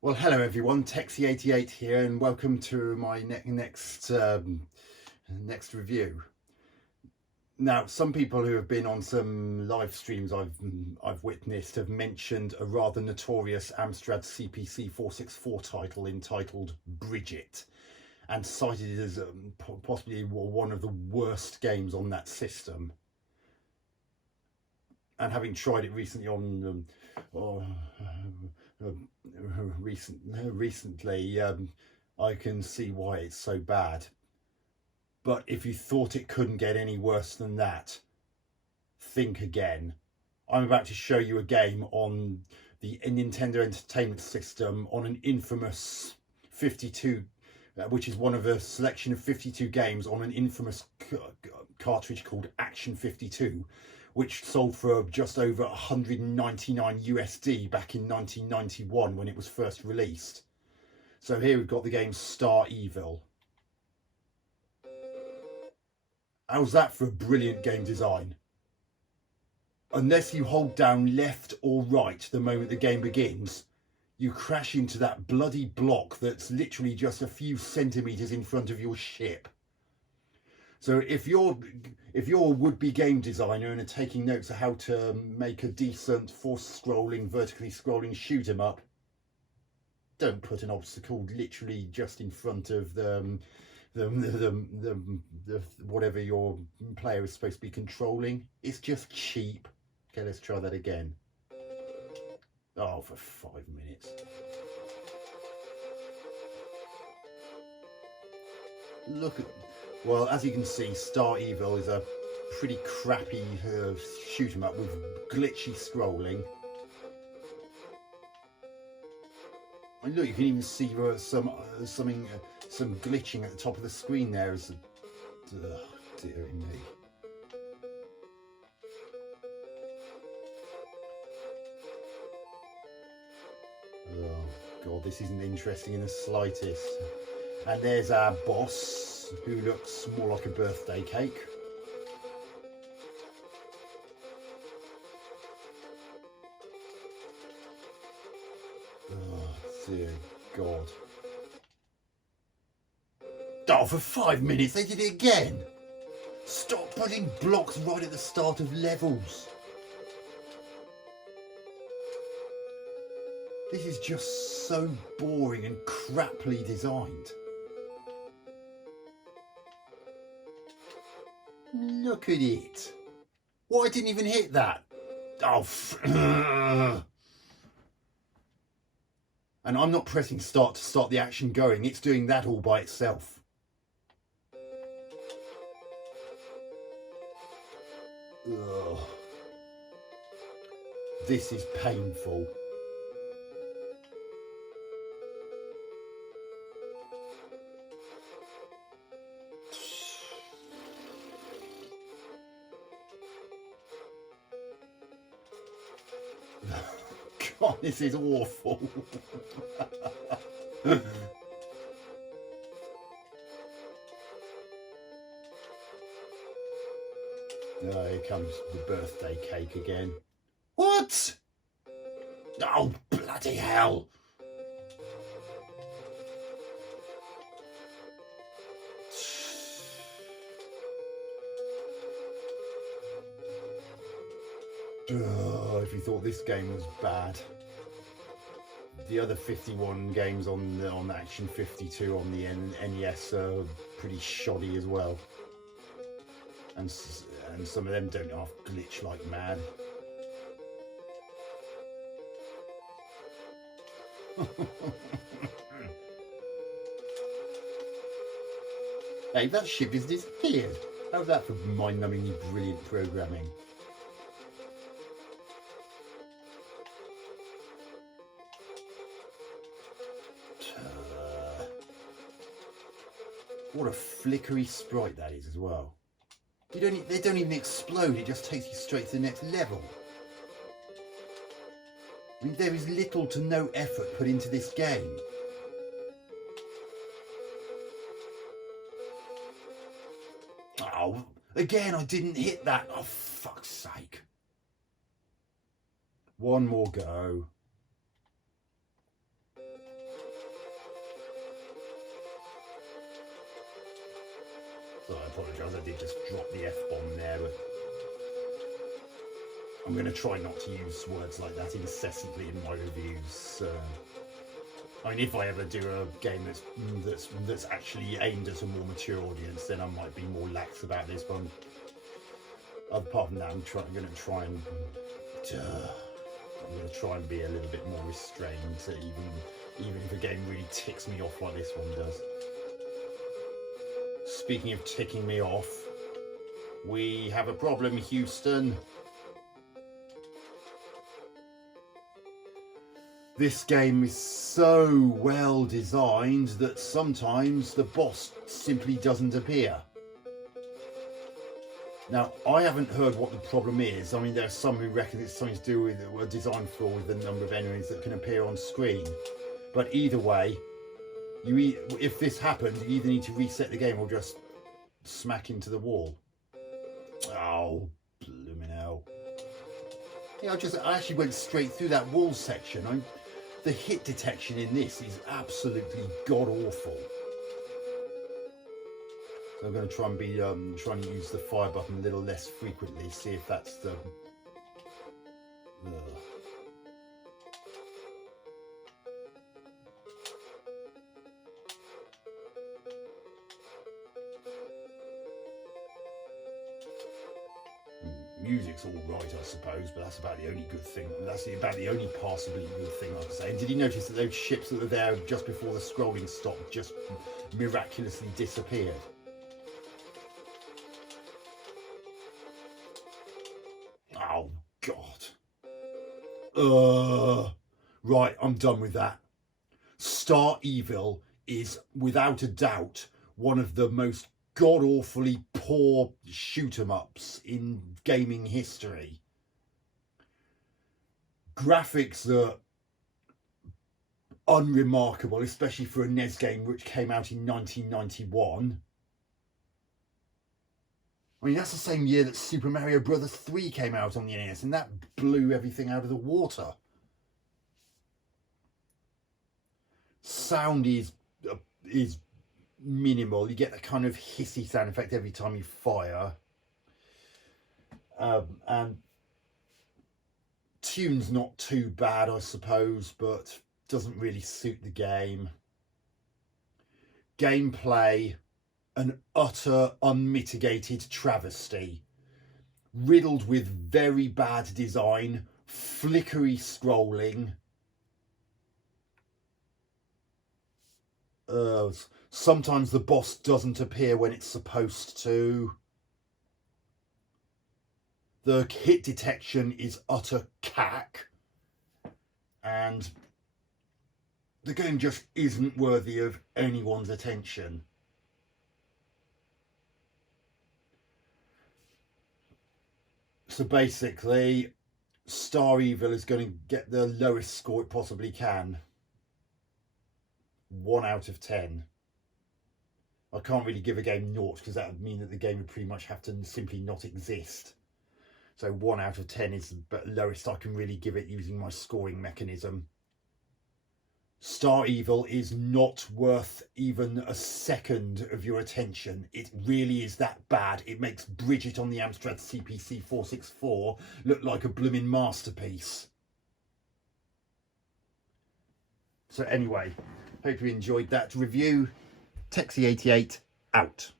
Well, hello everyone, Texie88 here, and welcome to my next review. Now, some people who have been on some live streams I've witnessed have mentioned a rather notorious Amstrad CPC464 title entitled Bridget, and cited it as possibly one of the worst games on that system. And having tried it recently on recently, I can see why it's so bad. But if you thought it couldn't get any worse than that, think again. I'm about to show you a game on the Nintendo Entertainment System on an infamous 52, which is one of a selection of 52 games on an infamous cartridge called Action 52, which sold for just over 199 USD back in 1991 when it was first released. So here we've got the game Star Evil. How's that for a brilliant game design? Unless you hold down left or right the moment the game begins, you crash into that bloody block that's literally just a few centimetres in front of your ship. So if you're a would-be game designer and are taking notes of how to make a decent force-scrolling, vertically scrolling shoot 'em up, don't put an obstacle literally just in front of the whatever your player is supposed to be controlling. It's just cheap. Okay, let's try that again. Oh, for 5 minutes. Look at, well, as you can see, Star Evil is a pretty crappy shoot 'em up with glitchy scrolling. And look, you can even see some glitching at the top of the screen there. As dear me. Oh god, this isn't interesting in the slightest. And there's our boss, who looks more like a birthday cake. Oh dear god. Oh, for 5 minutes they did it again. Stop putting blocks right at the start of levels. This is just so boring and crappily designed. Look at it. Well, I didn't even hit that. Oh, and I'm not pressing start to start the action going. It's doing that all by itself. Ugh. This is painful. God, this is awful. Oh, here comes the birthday cake again. What? Oh, bloody hell. Oh, if you thought this game was bad. The other 51 games on Action 52 on the NES are pretty shoddy as well. And some of them don't half glitch like mad. Hey, that ship has disappeared. How's that for mind-numbingly brilliant programming? What a flickery sprite that is as well. They don't even explode, it just takes you straight to the next level. I mean, there is little to no effort put into this game. Oh, again, I didn't hit that. Oh, fuck's sake. One more go. So I apologise, I did just drop the F-bomb there, but I'm going to try not to use words like that incessantly in my reviews. I mean, if I ever do a game that's actually aimed at a more mature audience, then I might be more lax about this. But apart from that, I'm going to try and be a little bit more restrained, even if a game really ticks me off like this one does. Speaking of ticking me off, we have a problem, Houston. This game is so well designed that sometimes the boss simply doesn't appear. Now, I haven't heard what the problem is. I mean, there are some who reckon it's something to do with a design flaw with the number of enemies that can appear on screen. But either way, if this happens, you either need to reset the game or just smack into the wall. Oh, blooming hell. Yeah, I actually went straight through that wall section. The hit detection in this is absolutely god-awful. So I'm going to try and be trying to use the fire button a little less frequently, see if that's the... Music's all right, I suppose, but that's about the only good thing. That's about the only passably good thing I can say. And did you notice that those ships that were there just before the scrolling stopped just miraculously disappeared? Oh, God. Right, I'm done with that. Star Evil is, without a doubt, one of the most god-awfully poor shoot-em-ups in gaming history. Graphics are unremarkable, especially for a NES game which came out in 1991. I mean, that's the same year that Super Mario Bros. 3 came out on the NES, and that blew everything out of the water. Sound is minimal. You get a kind of hissy sound effect every time you fire. And tune's not too bad, I suppose, but doesn't really suit the game. Gameplay, an utter unmitigated travesty, riddled with very bad design, flickery scrolling. Sometimes the boss doesn't appear when it's supposed to. The hit detection is utter cack. And the game just isn't worthy of anyone's attention. So basically, Star Evil is going to get the lowest score it possibly can. 1 out of 10. I can't really give a game 0 because that would mean that the game would pretty much have to simply not exist. So 1 out of 10 is the lowest I can really give it using my scoring mechanism. Star Evil is not worth even a second of your attention. It really is that bad. It makes Bridget on the Amstrad CPC464 look like a blooming masterpiece. So anyway, hope you enjoyed that review. Texie88 out.